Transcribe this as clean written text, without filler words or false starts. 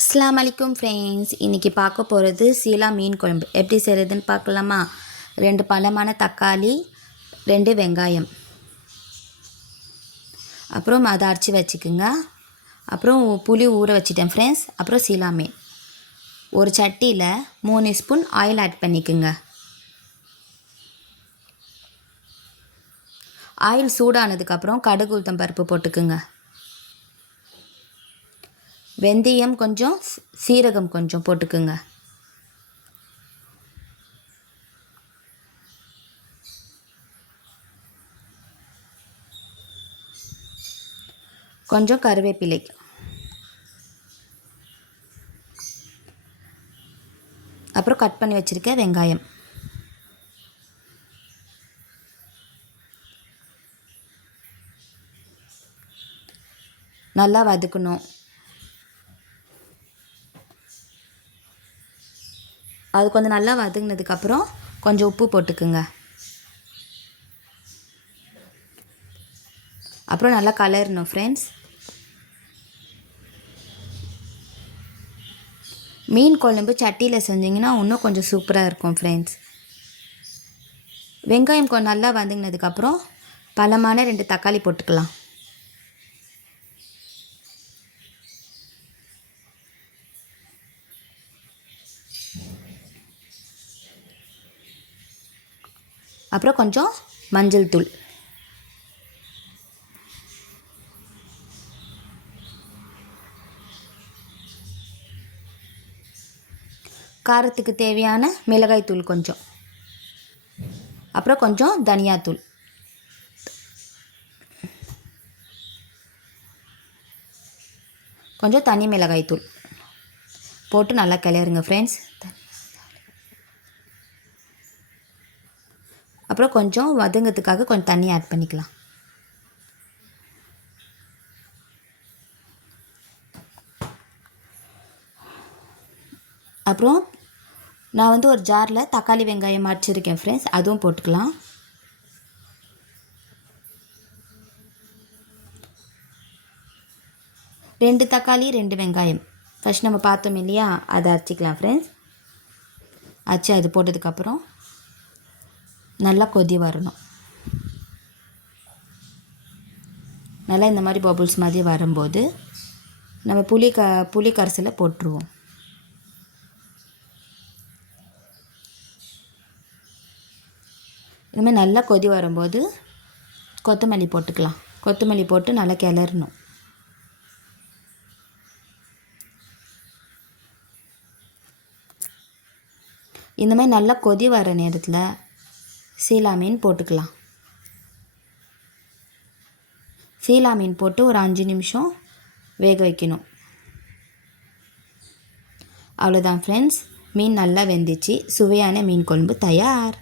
அஸ்ஸலாமு அலைக்கும் ஃப்ரெண்ட்ஸ். இன்றைக்கி பார்க்க போகிறது சீலா மீன் குழம்பு எப்படி செய்கிறதுன்னு பார்க்கலாமா. 2 பழமான தக்காளி, 2 வெங்காயம், அப்புறம் அதை அரைச்சி வச்சுக்குங்க. அப்புறம் புளி ஊற வச்சிட்டேன் ஃப்ரெண்ட்ஸ். அப்புறம் சீலா மீன். ஒரு சட்டியில் 3 ஸ்பூன் ஆயில் ஆட் பண்ணிக்குங்க. ஆயில் சூடானதுக்கப்புறம் கடுகு உளுத்தம் பருப்பு போட்டுக்குங்க. வெந்தயம் கொஞ்சம், சீரகம் கொஞ்சம் போட்டுக்குங்க. கொஞ்சம் கருவேப்பிலை, அப்புறம் கட் பண்ணி வச்சுருக்க வெங்காயம், நல்லா வதக்கணும். அது கொஞ்சம் நல்லா வதங்கினதுக்கப்புறம் கொஞ்சம் உப்பு போட்டுக்குங்க. அப்புறம் நல்லா கலரணும் ஃப்ரெண்ட்ஸ். மீன் குழம்பு சட்டியில் செஞ்சிங்கன்னா இன்னும் கொஞ்சம் சூப்பராக இருக்கும் ஃப்ரெண்ட்ஸ். வெங்காயம் கொஞ்சம் நல்லா வதங்கினதுக்கப்புறம் பழமான 2 தக்காளி போட்டுக்கலாம். அப்புறம் கொஞ்சம் மஞ்சள் தூள், காரத்துக்கு தேவையான மிளகாய் தூள் கொஞ்சம், அப்புறம் கொஞ்சம் தனியாத்தூள், கொஞ்சம் தனி மிளகாய் தூள் போட்டு நல்லா கிளறுங்க ஃப்ரெண்ட்ஸ். அப்புறம் கொஞ்சம் வதங்கிறதுக்காக கொஞ்சம் தண்ணி ஆட் பண்ணிக்கலாம். அப்புறம் நான் ஒரு ஜாரில் தக்காளி வெங்காயம் அரைச்சிருக்கேன் ஃப்ரெண்ட்ஸ், அதுவும் போட்டுக்கலாம். ரெண்டு தக்காளி 2 வெங்காயம் ஃபஸ்ட் நம்ம பார்த்தோம் இல்லையா, அதை அரைச்சிக்கலாம் ஃப்ரெண்ட்ஸ். அரைச்சி அது போட்டதுக்கப்புறம் நல்லா கொதி வரணும். நல்லா இந்த மாதிரி பபுள்ஸ் மாதிரி வரும்போது நம்ம புளி கரைசலை போட்டுருவோம். இதுமாதிரி நல்லா கொதி வரும்போது கொத்தமல்லி போட்டுக்கலாம். கொத்தமல்லி போட்டு நல்லா கிளறணும். இந்த மாதிரி நல்லா கொதி வர நேரத்தில் சீலா மீன் போட்டுக்கலாம். சீலா மீன் போட்டு ஒரு 5 நிமிஷம் வேக வைக்கணும். அவ்வளோதான் ஃப்ரெண்ட்ஸ், மீன் நல்லா வெந்துச்சு. சுவையான மீன் குழம்பு தயார்.